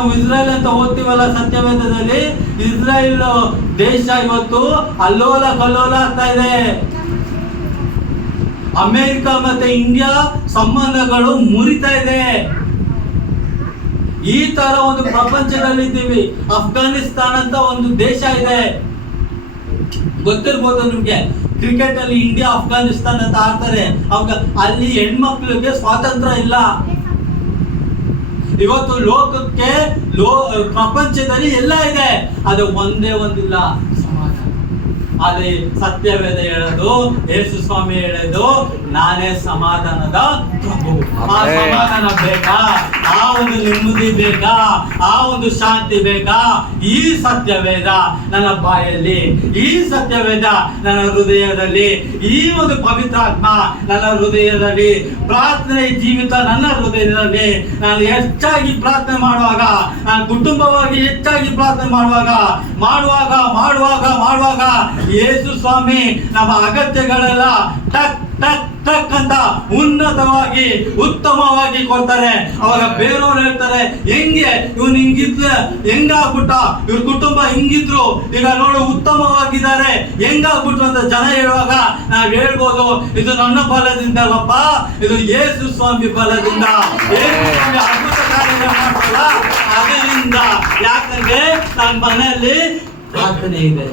ನಾವು ಇಸ್ರಾಯೇಲ್ ಅಂತ ಓದ್ತೀವಲ್ಲ ಸತ್ಯವೇದದಲ್ಲಿ, ಇಸ್ರಾಯೇಲ್ ದೇಶ ಇವತ್ತು ಅಲ್ಲೋಲ ಕಲ್ಲೋಲ ಆಗ್ತಾ ಇದೆ. ಅಮೆರಿಕ ಮತ್ತೆ ಇಂಡಿಯಾ ಸಂಬಂಧಗಳು ಮುರಿತಾ ಇದೆ. ಈ ತರ ಒಂದು ಪ್ರಪಂಚದಲ್ಲಿ ಇದ್ದೀವಿ. ಅಫ್ಘಾನಿಸ್ತಾನ ಅಂತ ಒಂದು ದೇಶ ಇದೆ, ಗೊತ್ತಿರ್ಬೋದು ನಿಮ್ಗೆ. ಕ್ರಿಕೆಟ್ ಅಲ್ಲಿ ಇಂಡಿಯಾ ಅಫ್ಘಾನಿಸ್ತಾನ ಅಂತ ಆಡ್ತಾರೆ. ಅಲ್ಲಿ ಹೆಣ್ಮಕ್ಳಿಗೆ ಸ್ವಾತಂತ್ರ್ಯ ಇಲ್ಲ. ಇವತ್ತು ಲೋಕಕ್ಕೆ ಪ್ರಪಂಚದಲ್ಲಿ ಎಲ್ಲ ಇದೆ, ಅದು ಒಂದೇ ಒಂದಿಲ್ಲ, ಸಮಾಧಾನ. ಅದೇ ಸತ್ಯವೇದ ಹೇಳೋದು, ಯೇಸು ಸ್ವಾಮಿ ಹೇಳೋದು, ನಾನೇ ಸಮಾಧಾನದ ಪ್ರಭು. ಆ ಸಮಾಧಾನ ಬೇಕಾ? ಆ ಒಂದು ನೆಮ್ಮದಿ ಬೇಕಾ? ಆ ಒಂದು ಶಾಂತಿ ಬೇಕಾ? ಈ ಸತ್ಯವೇದ ನನ್ನ ಬಾಯಲ್ಲಿ, ಈ ಸತ್ಯವೇದ ನನ್ನ ಹೃದಯದಲ್ಲಿ, ಈ ಒಂದು ಪವಿತ್ರಾತ್ಮ ನನ್ನ ಹೃದಯದಲ್ಲಿ, ಪ್ರಾರ್ಥನೆ ಜೀವಿತ ನನ್ನ ಹೃದಯದಲ್ಲಿ, ನಾನು ಹೆಚ್ಚಾಗಿ ಪ್ರಾರ್ಥನೆ ಮಾಡುವಾಗ, ನಾನು ಕುಟುಂಬವಾಗಿ ಹೆಚ್ಚಾಗಿ ಪ್ರಾರ್ಥನೆ ಮಾಡುವಾಗ ಯೇಸು ಸ್ವಾಮಿ ನಮ್ಮ ಅಗತ್ಯಗಳೆಲ್ಲ ಟಕ್ ಟಕ್ ಟಕ್ ಅಂತ ಉನ್ನತವಾಗಿ ಉತ್ತಮವಾಗಿ ಕೊಡ್ತಾರೆ. ಅವಾಗ ಬೇರೆಯವ್ರು ಹೇಳ್ತಾರೆ, ಹೆಂಗೆ ಇವನು ಹೆಂಗಾಗ್ಬಿಟ್ಟ, ಇವ್ರ ಕುಟುಂಬ ಹಿಂಗಿದ್ರು, ಈಗ ನೋಡು ಉತ್ತಮವಾಗಿದ್ದಾರೆ, ಹೆಂಗಾಗ್ಬಿಟ್ರು ಅಂತ ಜನ ಹೇಳುವಾಗ ನಾವ್ ಹೇಳ್ಬೋದು, ಇದು ನನ್ನ ಬಲದಿಂದಲ್ಲಪ್ಪ, ಇದು ಯೇಸು ಸ್ವಾಮಿ ಬಲದಿಂದ. ಯೇಸು ಸ್ವಾಮಿ ಅದ್ಭುತ ಕಾರ್ಯ ಮಾಡ್ತಲ್ಲ ಅದರಿಂದ. ಯಾಕಂದ್ರೆ ನನ್ನ ಮನೆಯಲ್ಲಿ ಪ್ರಾರ್ಥನೆ ಇದೆ.